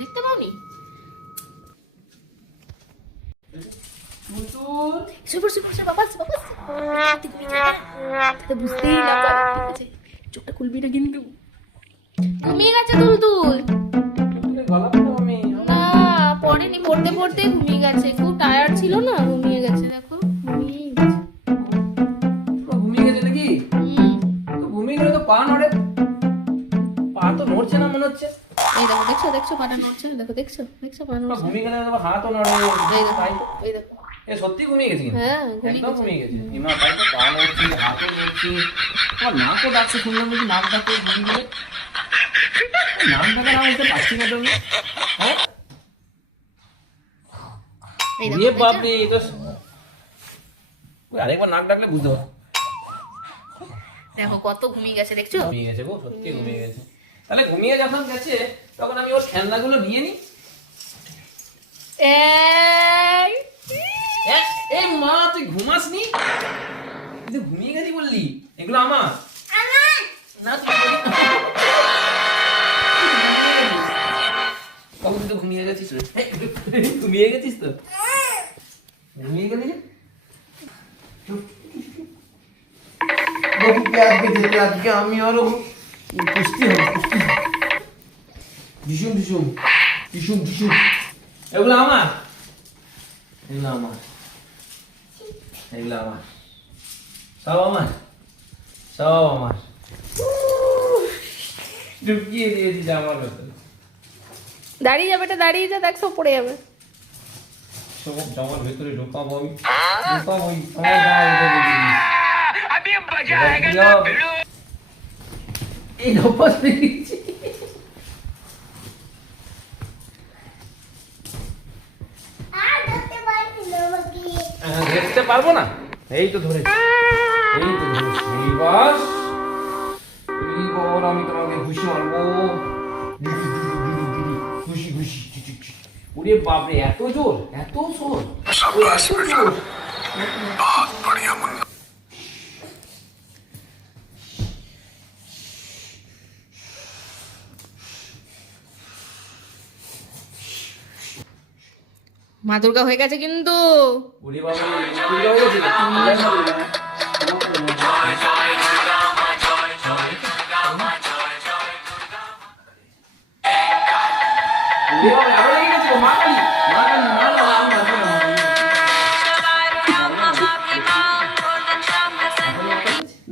দেখতে পাওনি? Super super super বাবা বাবা বুঝতেই না পারে। ঠিক আছে, চোখটা খুলবি না কিন্তু। ঘুমিয়ে গেছে তুলতুল। না পড়েনি, পড়তে পড়তে ঘুমিয়ে গেছে, খুব টায়ার্ড ছিল না, ঘুমিয়ে গেছে। দেখো ঘুমিয়ে গেছে। ঘুমিয়ে গেছে নাকি? তো ঘুমিয়ে গেলে তো পা নড়ে, পা তো নড়ছে না মনে হচ্ছে। এই দেখো, দেখছো দেখছো পাটা নড়ছে, দেখো দেখছো দেখছো পা নড়ছে। ঘুমিয়ে গেলে তো হাতও নড়ে। এই দেখো এই দেখো। এ সত্যি ঘুমিয়ে গেছি? হ্যাঁ একদম ঘুমিয়ে গেছে। ইমা তাই তো, পা নড়ছে, হাতও নড়ছে, আমার নাকও ডাকছে, শুনলাম নাকি নাক ডাকতে ঘুমিয়ে গেলে। নাক ডাকা না বলতে পারছি না তো আমি। হ্যাঁ এই এ দেখো বাপরে, এ তো আরেকবার নাক ডাকলে বুঝতে পারবো। দেখো কত ঘুমিয়ে গেছে, দেখছো? ঘুমিয়ে গেছে গো, সত্যি ঘুমিয়ে গেছে। তাহলে ঘুমিয়ে যখন গেছে তখন আমি ওর খেলনাগুলো নিয়ে নিই। এই মা, তুই ঘুমাসনি? তুই ঘুমিয়ে গেছি বললি, এগুলো আমার না। তুই কখন তো ঘুমিয়ে গেছিস রে? ঘুমিয়ে গেছিস তো? ঘুমিয়ে গেলি যে? আজকে আমি আরো কুস্তি হবে, কুস্তি। ঢিসুম ঢিসুম ঢিসুম ঢিসুম। এগুলো আমার, এগুলো আমার, এগুলো আমার, সব আমার, সব আমার। ঢুকিয়ে দিয়েছি আমার ভেতরে। দাঁড়িয়ে যাবে, এটা দাঁড়িয়ে যা, দেখছো পড়ে যাবে। সব জামার ভেতরে ঢোকাবো আমি, ঢোকাবোই। আমার গায়ে উঠে দিবি। এই অভ্যাস হয়ে গেছে। দেখতে পারবো না, এই তো ধরেছি, এই তো ধরেছি। এইবার এইবার আমি তোমাকে ঘুষি মারবো, ঘুষি ঘুষি। ওরে বাপরে, এত জোর, এত জোর, এত জোর। মা দুর্গা হয়ে গেছে কিন্তু। ওরে বাবা, দুর্গা হয়ে গেছে।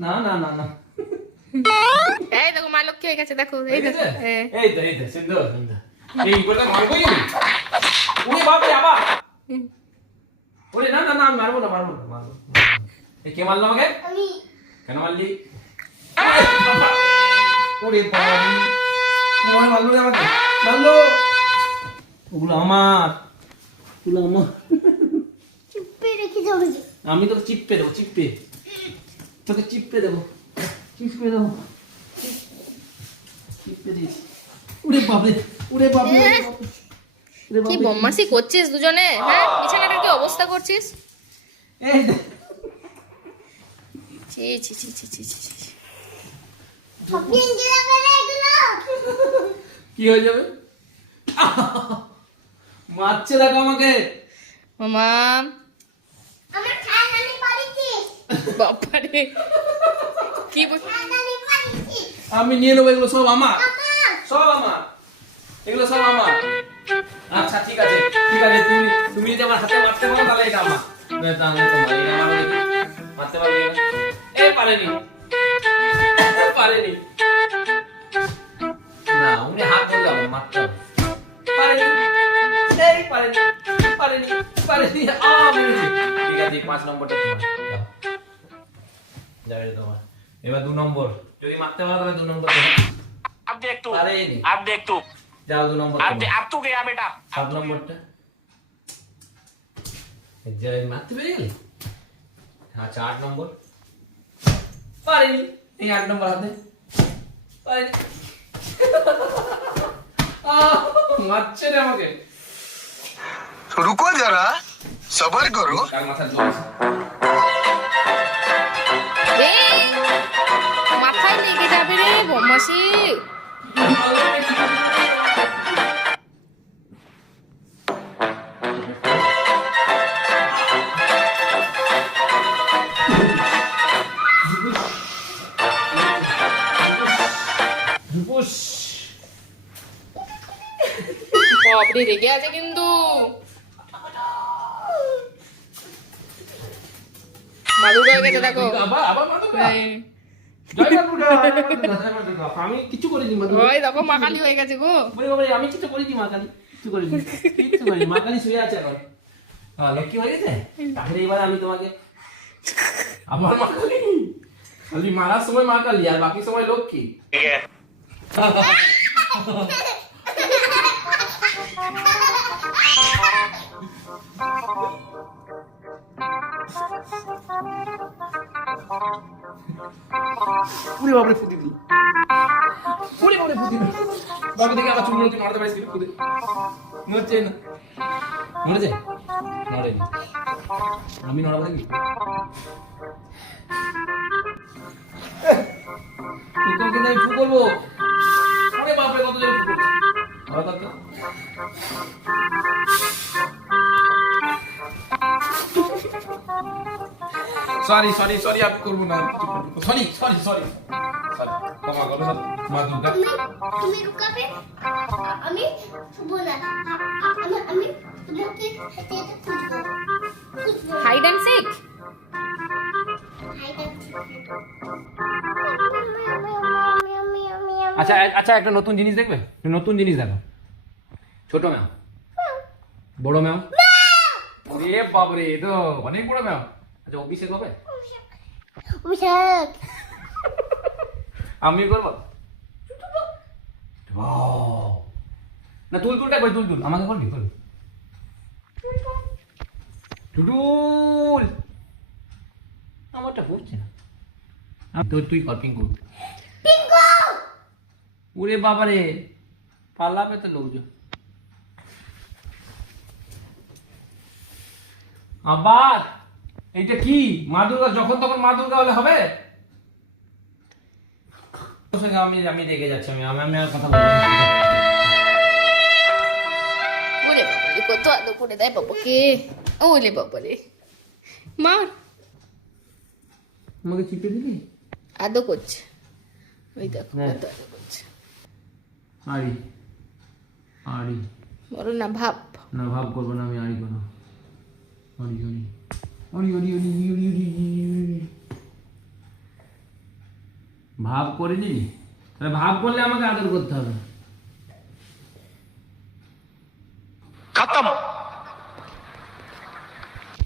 না না না না, এই দেখো মা লক্ষ্মী হয়ে গেছে, দেখো এই দেখো। এই তো এই তো সিদ্ধ সিদ্ধ। এই বলে মারবই আমি। ওরে বাপ রে, আবার। ওরে না না না, মারবো না, মারবো না, মারবো। এই কে মারলো আমাকে? আমি। কেন মারলি? ওরে বাবা, ওরে মারলো রে আমাকে, মারলো। ওগুলো আমার, ওগুলো আমার। চিপে রেখে যাবে। আমি তোকে চিপে দেবো, চিপে, তোকে চিপে দেবো, চিপে দেবো, চিপে দিস। ওরে বাপরে, ওরে বাপরে, কি বদমাশি করছিস দুজনে? হ্যাঁ, বিছানাটার কি অবস্থা করছিস? এই দেখ, ছি ছি ছি ছি ছি ছি। কি হয়ে যাবে? মারছে দেখো আমাকে। মামা আমার খানানি পারিছি। বাবা রে, কি খানানি পারিছি? আমি নিয়ে নেবো, এগুলো সব আমার, সব আমার, এগুলো সব আমার। আচ্ছা ঠিক আছে, ঠিক আছে, তুমি তুমি যদি আমার হাতে মারতে পারো তাহলে এটা আমার। তাহলে তোমার, এটা আমার। মারতে পারবে না? এ পারেনি, পারেনি। না, উনি হাত ধরলে আমার মারতে হবে। পারেনি, এই পারেনি, পারেনি, পারেনি। ঠিক আছে, 5 নম্বরটা তোমার। যাও, যাও, এটা তোমার। এবার 2 নম্বর, যদি মারতে পারো তাহলে 2 নম্বর তোমার। अब देख तू, পারেনি। अब देख तू, যাও 2 নম্বর তোমার। अब तू गया बेटा। 7 নম্বরটা। এই মারতে পেরে গেলি? আচ্ছা 8 নম্বর। পারেনি, এই 8 নম্বর হাতে। পারেনি। মারছে রে আমাকে। रुको जरा, सबर करो। কার মাথার জল আছে? এই মাথায় লেগে যাবে রে বদমাশি। রূপস বাপরে রেগে আছে কিন্তু মাদুর হয়ে গেছে দেখো। আবার আবার মাদুগা এই, জয় মাদুগা জয় মাদুগা আমি কিছু করিনি মাদুগা ওই দেখো মাকালি হয়ে গেছে গো। বলি বাবা আমি কিছু করিনি মা কালী কিছু করিনি কিছু করিনি মা কালী শুয়ে আছে এখন হ্যাঁ লক্ষ্মী হয়ে গেছে তাহলে এবার আমি তোমাকে আমার মা কালী খালি মারার সময় মা কালী আর বাকি সময় লক্ষ্মী ठीक है পুরি বাবরে ফুদি দিল পুরি বাবরে ফুদি দিল বাবা দেখে আবার চুল নড়তে নড়তে পারিস ফুদি নড়ছে না নড়ছে নড়ে আমি নড়াবো নাকি তোকে কিন্তু আমি ফু করবো আরে বাপরে কত জোরে ফু করছে আবার কত সরি সরি সরি আমি করবো না সরি সরি সরি সরি ক্ষমা করো মা দুর্গা তুমি রুকাবে আমি ছুবো না আমি তোমাকে হাতে খুঁজবো হাইড অ্যান্ড সিক। আচ্ছা আচ্ছা একটা নতুন জিনিস দেখবে নতুন জিনিস দেখো ছোট ম্যাও বড় ম্যাও ওরে বাবরে এ তো অনেক বড় ম্যাও আচ্ছা অভিষেক হবে অভিষেক আমি করবো Wow! না তুল তুলটা কই তুল তুল আমাকে করবি করবি টুটুল আমারটা হচ্ছে না তোর তুই কর পিঙ্কু পিঙ্কু ওরে বাবারে পালাবে তো লোকজন আবার এইটা কি মা দুর্গা যখন তখন মা দুর্গা হলে হবে তোর সঙ্গে আমি রেগে যাচ্ছি আমি আমি আর কথা বলবো না ওরে বাবারে কত আদর করে দেয় বাবাকে। ওলে বাবারে মার আমাকে চিপে দিলি আদর করছে ওই দেখো হ্যাঁ। কত আদর করছে। আড়ি আড়ি বলো না ভাব না ভাব করবো না আমি আড়ি করবো আড়ি আড়ি আড়ি আড়ি আড়ি আড়ি আড়ি আড়ি ভাব করে নিলি তাহলে ভাব করলে আমাকে আদর করতে হবে खत्म